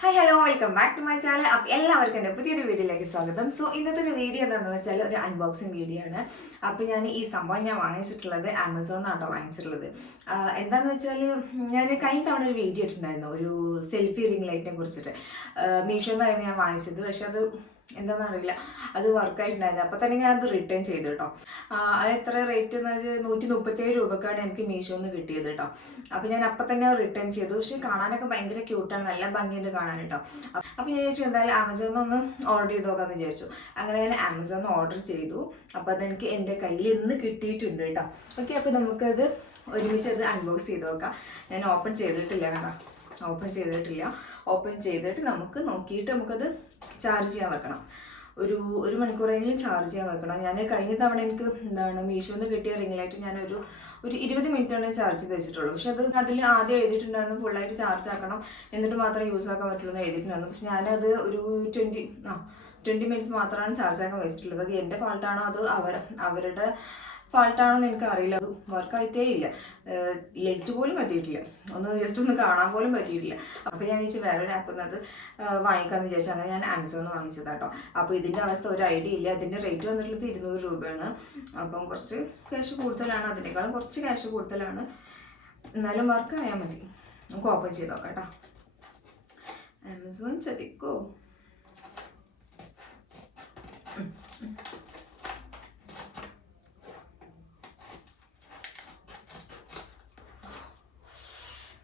Hi hello welcome back to my channel. അപ്പോൾ എല്ലാവർക്കും എൻ്റെ പുതിയൊരു വീഡിയോയിലേക്ക് സ്വാഗതം. സോ ഇന്നത്തെ ഒരു വീഡിയോ എന്താണെന്ന് വെച്ചാൽ ഒരു അൺബോക്സിങ് വീഡിയോ ആണ്. അപ്പോൾ ഞാൻ ഈ സംഭവം വാങ്ങിച്ചിട്ടുള്ളത് ആമസോണിനാട്ടോ വാങ്ങിച്ചിട്ടുള്ളത്. എന്താണെന്ന് വെച്ചാൽ ഞാൻ കഴിഞ്ഞ തവണ ഒരു വീഡിയോ ഇട്ടിട്ടുണ്ടായിരുന്നു, ഒരു സെൽഫി റിംഗ് ലൈറ്റിനെ കുറിച്ചിട്ട്. മീഷോന്നായിരുന്നു ഞാൻ വാങ്ങിച്ചത്. പക്ഷെ അത് എന്താണെന്നറിയില്ല, അത് വർക്കായിട്ടുണ്ടായിരുന്നു. അപ്പോൾ തന്നെ ഞാനത് റിട്ടേൺ ചെയ്തു കേട്ടോ. അത് എത്ര റേറ്റ് എന്നത് 137 രൂപക്കാണ് എനിക്ക് മീഷോന്ന് കിട്ടിയത് കേട്ടോ. അപ്പോൾ ഞാൻ അപ്പം തന്നെ റിട്ടേൺ ചെയ്തു. പക്ഷെ കാണാനൊക്കെ ഭയങ്കര ക്യൂട്ടാണ്, നല്ല ഭംഗിയുണ്ട് കാണാൻ കേട്ടോ. അപ്പോൾ ഞാൻ വിചാരിച്ചു എന്തായാലും ആമസോണിൽ ഒന്ന് ഓർഡർ ചെയ്ത് നോക്കാമെന്ന് വിചാരിച്ചു. അങ്ങനെ ഞാൻ ആമസോണിൽ ഓർഡർ ചെയ്തു. അപ്പോൾ അതെനിക്ക് എൻ്റെ കയ്യിൽ ഇന്ന് കിട്ടിയിട്ടുണ്ട് കേട്ടോ. ഓക്കെ, അപ്പോൾ നമുക്കത് ഒരുമിച്ച് അത് അൺബോക്സ് ചെയ്ത് നോക്കാം. ഞാൻ ഓപ്പൺ ചെയ്തിട്ടില്ല കേട്ടോ, ഓപ്പൺ ചെയ്തിട്ട് നമുക്ക് നോക്കിയിട്ട് നമുക്കത് ചാർജ് ചെയ്യാൻ വെക്കണം. ഒരു മണിക്കൂറെങ്കിലും ചാർജ് ചെയ്യാൻ വെക്കണം. ഞാൻ കഴിഞ്ഞ തവണ എനിക്ക് മീഷോന്ന് കിട്ടിയ റിംഗ് ലൈറ്റ് ഞാൻ ഒരു 20 മിനിറ്റാണ് ചാർജ് ചെയ്ത് വെച്ചിട്ടുള്ളൂ. പക്ഷെ അതിൽ ആദ്യം എഴുതിയിട്ടുണ്ടായിരുന്നു ഫുള്ളായിട്ട് ചാർജ് ആക്കണം, എന്നിട്ട് മാത്രമേ യൂസ് ആക്കാൻ പറ്റുള്ളൂ എന്ന് എഴുതിയിട്ടുണ്ടായിരുന്നു. പക്ഷെ ഞാനത് ഒരു 20 മിനിറ്റ്സ് മാത്രമാണ് ചാർജ് ആക്കാൻ വെച്ചിട്ടുള്ളത്. അത് എൻ്റെ ഫാൾട്ടാണോ അതോ അവരുടെ ഫാൾട്ടാണോന്ന് എനിക്ക് അറിയില്ല. അത് വർക്കായിട്ടേ ഇല്ല, ലൈറ്റ് പോലും കത്തിയിട്ടില്ല, ജസ്റ്റ് ഒന്ന് കാണാൻ പോലും പറ്റിയിട്ടില്ല. അപ്പോൾ ഞാൻ വിചാരിച്ചു വേറൊരു ആപ്പിൽ നിന്ന് അത് വാങ്ങിക്കാമെന്ന് വിചാരിച്ചു. അങ്ങനെ ഞാൻ ആമസോണിൽ വാങ്ങിച്ചതാട്ടോ. അപ്പോൾ ഇതിൻ്റെ അവസ്ഥ ഒരു ഐഡിയ ഇല്ല. അതിൻ്റെ റേറ്റ് വന്നിട്ടുള്ളത് 200 രൂപയാണ്. അപ്പം കുറച്ച് ക്യാഷ് കൂടുതലാണ്, അതിനേക്കാളും കുറച്ച് ക്യാഷ് കൂടുതലാണ്. എന്നാലും വർക്ക് ആയാൽ മതി. നമുക്ക് ഓപ്പൺ ചെയ്ത് നോക്കാം കേട്ടോ. ആമസോൺ ചതിക്കോ.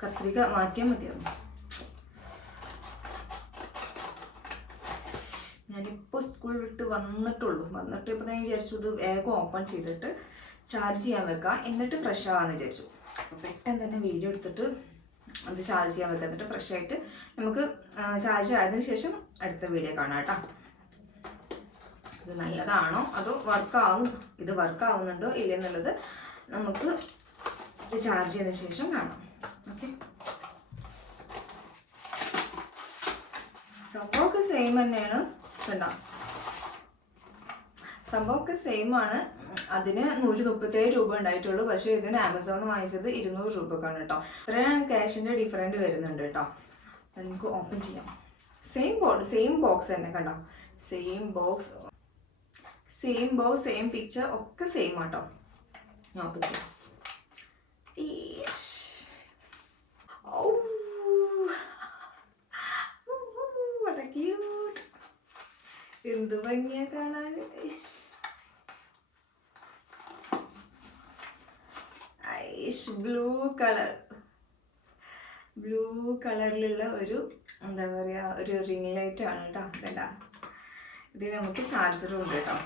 കത്രിക മാറ്റിയാൽ മതിയായിരുന്നു. ഞാനിപ്പോൾ സ്കൂൾ വിട്ട് വന്നിട്ട് ഇപ്പോൾ ഞാൻ വിചാരിച്ചു ഇത് വേഗം ഓപ്പൺ ചെയ്തിട്ട് ചാർജ് ചെയ്യാൻ വെക്കാം, എന്നിട്ട് ഫ്രഷ് ആവാമെന്ന് വിചാരിച്ചു. അപ്പോൾ പെട്ടെന്ന് തന്നെ വീഡിയോ എടുത്തിട്ട് അത് ചാർജ് ചെയ്യാൻ വെക്കാം, എന്നിട്ട് ഫ്രഷ് ആയിട്ട് നമുക്ക് ചാർജ് ആയതിനു ശേഷം അടുത്ത വീഡിയോ കാണാം കേട്ടോ. ഇത് നല്ലതാണോ അതോ ഇത് വർക്കാവുന്നുണ്ടോ ഇല്ലെന്നുള്ളത് നമുക്ക് ഇത് ചാർജ് ചെയ്തതിന് ശേഷം കാണാം. ഓക്കെ, സംഭവമൊക്കെ സെയിം തന്നെയാണ് കണ്ടോ, സംഭവമൊക്കെ സെയിം ആണ്. അതിന് 137 രൂപ ഉണ്ടായിട്ടുള്ളൂ. പക്ഷേ ഇതിന് ആമസോണിൽ വാങ്ങിച്ചത് 200 രൂപക്കാണ് കേട്ടോ. ഇത്രയും ക്യാഷിൻ്റെ ഡിഫറൻറ്റ് വരുന്നുണ്ട് കേട്ടോ. നമുക്ക് ഓപ്പൺ ചെയ്യാം. സെയിം ബോക്സ് തന്നെ കണ്ടോ, സെയിം ബോക്സ്, സെയിം പിക്ചർ ഒക്കെ സെയിം ആട്ടോ. ഞാൻ ഓപ്പൺ ചെയ്യാം. എന്ത് ഭംഗിയാ കാണാൻ. ബ്ലൂ കളറിലുള്ള ഒരു എന്താ പറയുക, ഒരു റിംഗ് ലൈറ്റ് ആണ് കേട്ടോ. കണ്ട, ഇതിന് നമുക്ക് ചാർജറും ഉണ്ട് കേട്ടോ,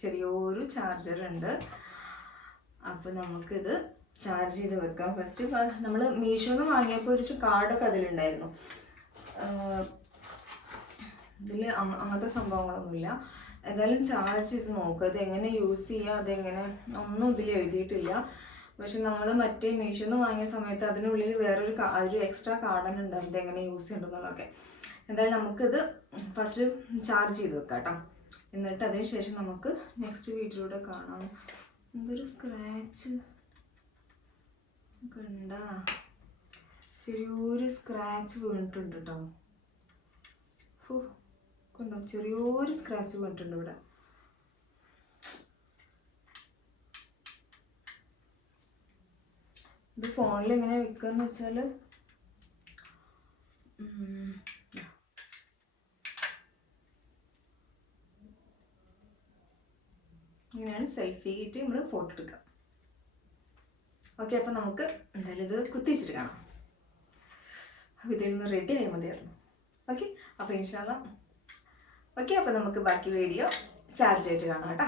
ചെറിയൊരു ചാർജർ ഉണ്ട്. അപ്പോൾ നമുക്കിത് ചാർജ് ചെയ്ത് വെക്കാം. ഫസ്റ്റ് നമ്മൾ മീഷോന്ന് വാങ്ങിയപ്പോൾ ഒരു കാർഡൊക്കെ അതിലുണ്ടായിരുന്നു. ഇതിൽ അങ്ങനത്തെ സംഭവങ്ങളൊന്നുമില്ല. എന്തായാലും ചാർജ് ചെയ്ത് നോക്കുക, അതെങ്ങനെ യൂസ് ചെയ്യുക, അതെങ്ങനെ ഒന്നും ഇതിൽ എഴുതിയിട്ടില്ല. പക്ഷെ നമ്മൾ മറ്റേ മീഷോന്ന് വാങ്ങിയ സമയത്ത് അതിനുള്ളിൽ ഒരു എക്സ്ട്രാ കാർഡാണ് ഉണ്ട്, അതെങ്ങനെ യൂസ് ചെയ്യണമെന്നുള്ളതൊക്കെ. എന്തായാലും നമുക്കിത് ഫസ്റ്റ് ചാർജ് ചെയ്ത് വെക്കാം കേട്ടോ. എന്നിട്ട് അതിന് ശേഷം നമുക്ക് നെക്സ്റ്റ് വീഡിയോയിലൂടെ കാണാം. എന്തൊരു സ്ക്രാച്ച് കണ്ട, ചെറിയൊരു സ്ക്രാച്ച് വീണിട്ടുണ്ട് കേട്ടോ. കണ്ടോ, ചെറിയൊരു സ്ക്രാച്ച് വീണിട്ടുണ്ട് ഇവിടെ. ഇത് ഫോണിൽ എങ്ങനെ വെക്കാന്ന് വെച്ചാൽ ഇങ്ങനെയാണ് സെൽഫി ആയിട്ട് നമ്മൾ ഫോട്ടോ എടുക്കുക. ഓക്കെ, അപ്പോൾ നമുക്ക് എന്തായാലും ഇത് കുത്തിച്ചിട്ട് കാണാം. അപ്പോൾ ഇതിൽ നിന്ന് റെഡി ആയാൽ മതിയായിരുന്നു. ഓക്കെ, അപ്പോൾ ഇൻഷാല്ലാ. ഓക്കെ, അപ്പോൾ നമുക്ക് ബാക്കി വീഡിയോ ചാർജ് ആയിട്ട് കാണാം കേട്ടോ.